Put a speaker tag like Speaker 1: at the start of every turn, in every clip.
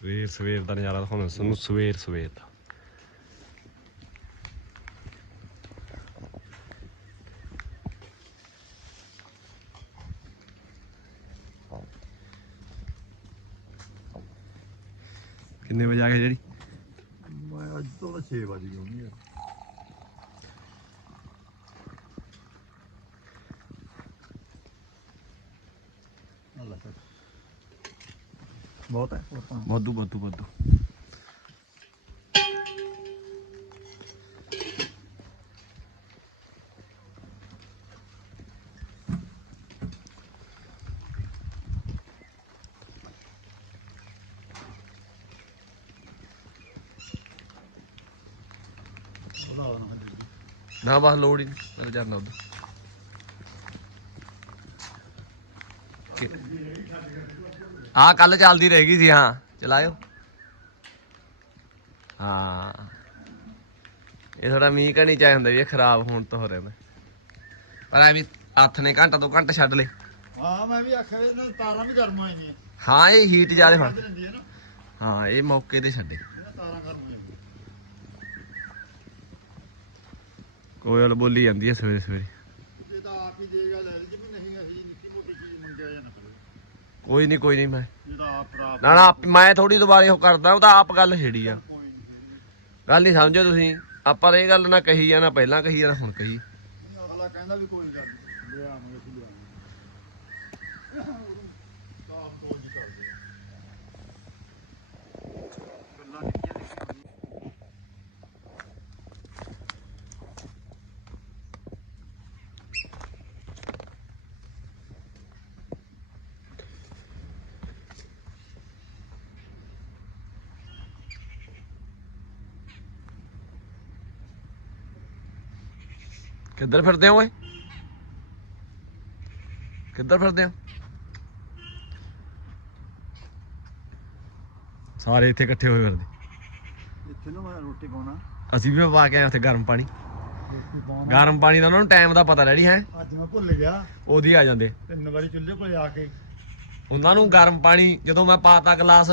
Speaker 1: ਸਵੇਰ ਸਵੇਰ ਦਾ ਨਜ਼ਾਰਾ ਦਿਖਾਉਂਦਾ ਤੁਹਾਨੂੰ, ਸਵੇਰ ਸਵੇਰ ਦਾ। ਕਿੰਨੇ ਵਜੇ ਆ ਗਏ ਜਿਹੜੀ?
Speaker 2: ਮੈਂ ਅੱਜ ਤੋਂ 6 ਵਜੇ ਹੋਣੀ ਆ ਅੱਲਾ ਸਰ ਬਹੁਤ ਹੈ, ਹੋਰ ਪਾਣੀ।
Speaker 1: ਵਾਧੂ ਵਾਧੂ ਵਾਧੂ।
Speaker 2: ਬੁਲਾ ਦੇਣਾ ਹਜੇ
Speaker 1: ਨਾ, ਬਸ ਲੋੜ ਹੀ ਨਹੀਂ। ਮੇਰੇ ਜਾਣਾ ਉਧਰ। ਆ ਕੱਲ ਚੱਲਦੀ ਰਹਿ ਗਈ ਸੀ ਹਾਂ। ਚਲਾਇਓ। ਹਾਂ। ਇਹ ਥੋੜਾ ਮੀਂਹ ਕਣੀ ਚਾਹ ਹੁੰਦਾ ਵੀ ਇਹ ਖਰਾਬ ਹੋਣ ਤੋਂ ਹੋ ਰਿਹਾ ਮੈਂ। ਪਰ ਐਵੇਂ ਹੱਥ ਨੇ ਘੰਟਾ ਦੋ ਘੰਟਾ ਛੱਡ ਲੇ
Speaker 2: ਹਾਂ ਮੈਂ ਵੀ ਆਖਿਆ ਇਹਨਾਂ ਤਾਰਾਂ ਵੀ ਗਰਮ ਹੋ ਜਾਂਦੀਆਂ
Speaker 1: ਹਾਂ ਇਹ ਹੀਟ ਜ਼ਿਆਦਾ
Speaker 2: ਲੈਂਦੀ ਹੈ ਨਾ।
Speaker 1: ਹਾਂ ਇਹ ਮੌਕੇ ਤੇ ਛੱਡੇ।
Speaker 2: ਤਾਰਾਂ ਗਰਮ ਹੋ
Speaker 1: ਕੋਇਲ ਬੋਲੀ ਜਾਂਦੀ ਹੈ ਸਵੇਰੇ ਸਵੇਰੇ
Speaker 2: ਜੇ ਤਾਂ ਆਪ ਹੀ ਦੇਗਾ ਲੈ ਲਈ ਜੇ ਵੀ ਨਹੀਂ ਅਸੀਂ ਨਿੱਕੀ ਮੋਟੀ ਚੀਜ਼ ਮੰਗਿਆ ਜਾਂ ਨਾ ਕਰੋ
Speaker 1: ਕੋਈ ਨਹੀਂ ਕੋਈ ਨਹੀਂ ਮੈਂ। ਨਾ ਨਾ ਮੈਂ ਥੋੜੀ ਦੁਬਾਰੇ ਉਹ ਕਰਦਾ ਉਹ ਤਾਂ ਆਪ ਗੱਲ ਛੇੜੀ ਆ। ਗੱਲ ਨਹੀਂ ਸਮਝੋ ਤੁਸੀਂ। ਆਪਾਂ ਇਹ ਗੱਲ ਨਾ ਕਹੀ ਆ ਨਾ ਪਹਿਲਾਂ ਕਹੀ ਆ ਨਾ ਹੁਣ ਕਹੀ।
Speaker 2: ਅਗਲਾ ਕਹਿੰਦਾ ਵੀ ਕੋਈ ਗੱਲ ਨਹੀਂ ਲੈ ਆਵਾਂਗੇ ਅਸੀਂ ਲੈ ਆਵਾਂਗੇ ਆਪ ਕੋਈ ਨਹੀਂ ਕਰਦੇ ਗੱਲਾਂ ਨਿੱਕੀਆਂ ਨਿੱਕੀਆਂ
Speaker 1: ਕਿੱਧਰ ਫਿਰਦੇ ਹੋ ਓਏ? ਕਿੱਧਰ ਫਿਰਦੇ ਹੋ? ਸਾਰੇ ਇੱਥੇ ਇਕੱਠੇ ਹੋਏ ਫਿਰਦੇ।
Speaker 2: ਇੱਥੇ ਨਾ ਮੈਂ ਰੋਟੀ ਪਾਉਣਾ।
Speaker 1: ਅਸੀਂ ਵੀ ਪਾ ਕੇ ਆਏ ਉੱਥੇ ਗਰਮ ਪਾਣੀ।
Speaker 2: ਰੋਟੀ ਪਾਉਣਾ।
Speaker 1: ਗਰਮ ਪਾਣੀ ਦਾ ਉਹਨਾਂ ਨੂੰ ਟਾਈਮ ਦਾ ਪਤਾ ਰੈਡੀ ਹੈ?
Speaker 2: ਅੱਜ ਮੈਂ ਭੁੱਲ ਗਿਆ।
Speaker 1: ਉਹਦੀ ਆ ਜਾਂਦੇ।
Speaker 2: ਤਿੰਨ ਵਾਰੀ ਚੁੱਲ੍ਹੇ ਕੋਲੇ ਆ ਕੇ।
Speaker 1: ਉਹਨਾਂ ਨੂੰ ਗਰਮ ਪਾਣੀ ਜਦੋਂ ਮੈਂ ਪਾਤਾ ਗਲਾਸ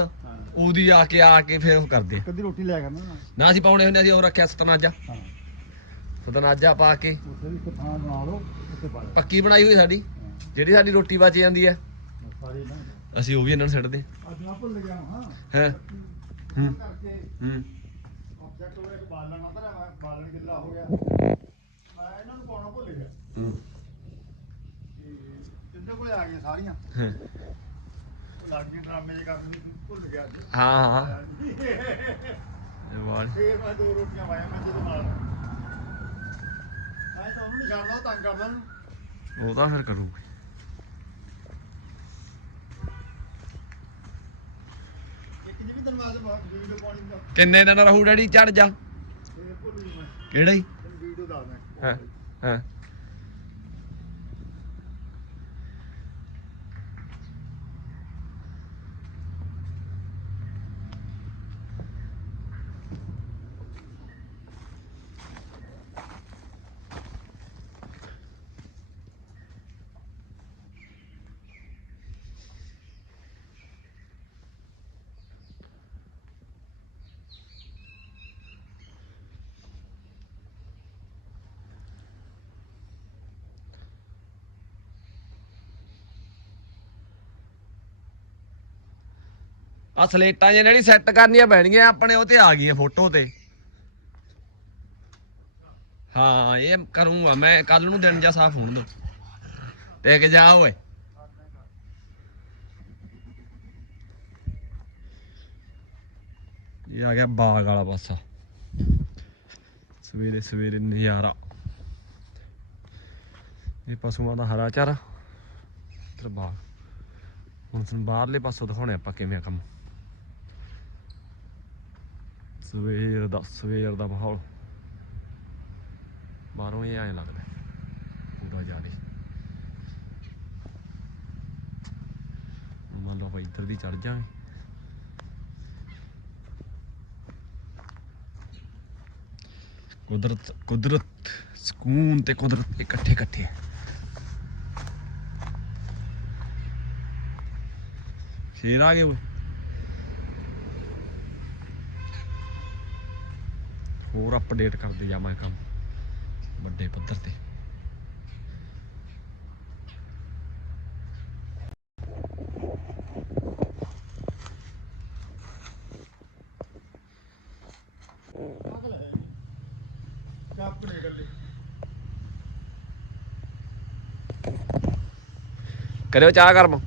Speaker 1: ਉਹਦੀ ਆ ਕੇ ਆ ਕੇ ਫਿਰ ਉਹ ਕਰਦੇ
Speaker 2: ਕਦੀ ਰੋਟੀ ਲਿਆ ਕਰਨਾ ਨਾ
Speaker 1: ਨਾ ਅਸੀਂ ਪਾਉਣੇ ਹੁੰਦੇ ਅਸੀਂ ਉਹ ਰੱਖਿਆ ਸਤਨਾਜਾ।
Speaker 2: ਹਾਂ।
Speaker 1: ਸਤਨਾਜਾ ਪਾ ਕੇ।
Speaker 2: ਉੱਥੇ ਵੀ ਇੱਕ ਥਾਂ ਬਣਾ ਲਓ ਉੱਥੇ ਪਾ ਲਓ
Speaker 1: ਪੱਕੀ ਬਣਾਈ ਹੋਈ ਸਾਡੀ।
Speaker 2: ਹਾਂ,
Speaker 1: ਜਿਹੜੀ ਸਾਡੀ ਰੋਟੀ ਬਚ ਜਾਂਦੀ ਹੈ।
Speaker 2: ਸਾਰੀ ਨਾ।
Speaker 1: ਅਸੀਂ ਉਹ ਵੀ ਇਹਨਾਂ ਨੂੰ ਛੱਡਦੇ
Speaker 2: ਅੱਜ ਮੈਂ ਭੁੱਲ ਗਿਆ ਹਾਂ?
Speaker 1: ਹੈ। ਹੂੰ।
Speaker 2: ਕਰਕੇ
Speaker 1: ਹੂੰ।
Speaker 2: ਆਬਜੈਕਟ ਉਹ ਇੱਕ ਬਾਲਣ ਆਉਂਦਾ ਮੈਂ ਬਾਲਣ ਗਿੱਲਾ ਹੋ ਗਿਆ। ਮੈਂ ਇਹਨਾਂ ਨੂੰ ਪਾਉਣਾ ਭੁੱਲ ਗਿਆ।
Speaker 1: ਹੂੰ।
Speaker 2: ਜਿੰਦੇ ਕੋਲ ਆ ਗਈਆਂ ਸਾਰੀਆਂ।
Speaker 1: ਹਾਂ।
Speaker 2: ਲੱਗ ਗਏ ਡਰਾਮੇ ਜੇ ਕਰਨ ਦੀ ਭੁੱਲ ਗਿਆ ਅੱਜ।
Speaker 1: ਹਾਂ। ਇਹ ਵਾਲੀ।
Speaker 2: ਫੇਰ ਮੈਂ ਦੋ ਰੋਟੀਆਂ ਵਾਇਆ ਮੈਂ ਜਦੋਂ ਨਾਲ। ਮੈਂ ਤਾਂ ਉਹਨੂੰ ਨਹੀਂ ਛੱਡਦਾ ਉਹ ਤੰਗ ਕਰਦਾ ਉਹਨੂੰ
Speaker 1: ਉਹ ਤਾਂ ਫਿਰ ਕਰੂਗੇ।
Speaker 2: ਇੱਕ ਜੀ ਵੀ ਤੈਨੂੰ ਮੈਂ ਅੱਜ ਵੀਡੀਓ ਪਾਉਣੀ ਦਾ
Speaker 1: ਕਿੰਨੇ ਦਿਨ ਰਹੂ ਡੈਡੀ? ਚੜ ਜਾ।
Speaker 2: ਫੇਰ ਭੁੱਲ ਗਈ ਮੈਂ।
Speaker 1: ਕਿਹੜਾ? ਹੀ
Speaker 2: ਤੈਨੂੰ ਵੀਡੀਓ ਦੱਸਦਾ
Speaker 1: ਹਾਂ ਹਾਂ। ਆ ਸਲੇਟਾਂ ਜਿਹੜੀਆਂ ਜਿਹੜੀ ਸੈੱਟ ਕਰਨੀਆਂ ਪੈਣਗੀਆਂ, ਆਪਣੇ ਉਹ ਤੇ ਆ ਗਈਆਂ ਫੋਟੋ ਤੇ। ਹਾਂ, ਇਹ ਕਰੂੰਗਾ ਮੈਂ ਕੱਲ ਨੂੰ ਦਿਨ ਜਾ ਸਾਫ਼ ਹੋਣ ਦੋ। ਟਿਕ ਜਾ ਓਏ। ਇਹ ਆ ਗਿਆ ਬਾਗ ਵਾਲਾ ਪਾਸਾ ਸਵੇਰੇ ਸਵੇਰੇ ਨਜ਼ਾਰਾ। ਇਹ ਪਸ਼ੂਆਂ ਦਾ ਹਰਾ ਚਾਰਾ। ਤੇ ਬਾਗ। ਹੁਣ ਤੁਹਾਨੂੰ ਬਾਹਰਲੇ ਪਾਸੋਂ ਦਿਖਾਉਣੇ ਆਪਾਂ ਕਿਵੇਂ ਕੰਮ। ਸਵੇਰ ਦਾ ਸਵੇਰ ਦਾ ਮਾਹੌਲ। ਬਾਹਰੋਂ ਇਹ ਐਂ ਲੱਗਦਾ ਪੂਰਾ ਜਾਣੇ ਮੰਨ ਲਓ ਆਪਾਂ ਇੱਧਰ ਦੀ ਚੜ ਜਾਵਾਂਗੇ। ਕੁਦਰਤ ਕੁਦਰਤ, ਸਕੂਨ ਤੇ ਕੁਦਰਤ ਇਕੱਠੇ ਇਕੱਠੇ ਹੈ। ਸ਼ੇਰ ਆ ਗਏ ਓਏ। ਹੋਰ ਅਪਡੇਟ ਕਰਦੇ ਜਾਵਾਂ ਕੰਮ। ਵੱਡੇ ਪੱਧਰ ਤੇ। ਕਰਿਓ ਚਾਹ ਕਰਮ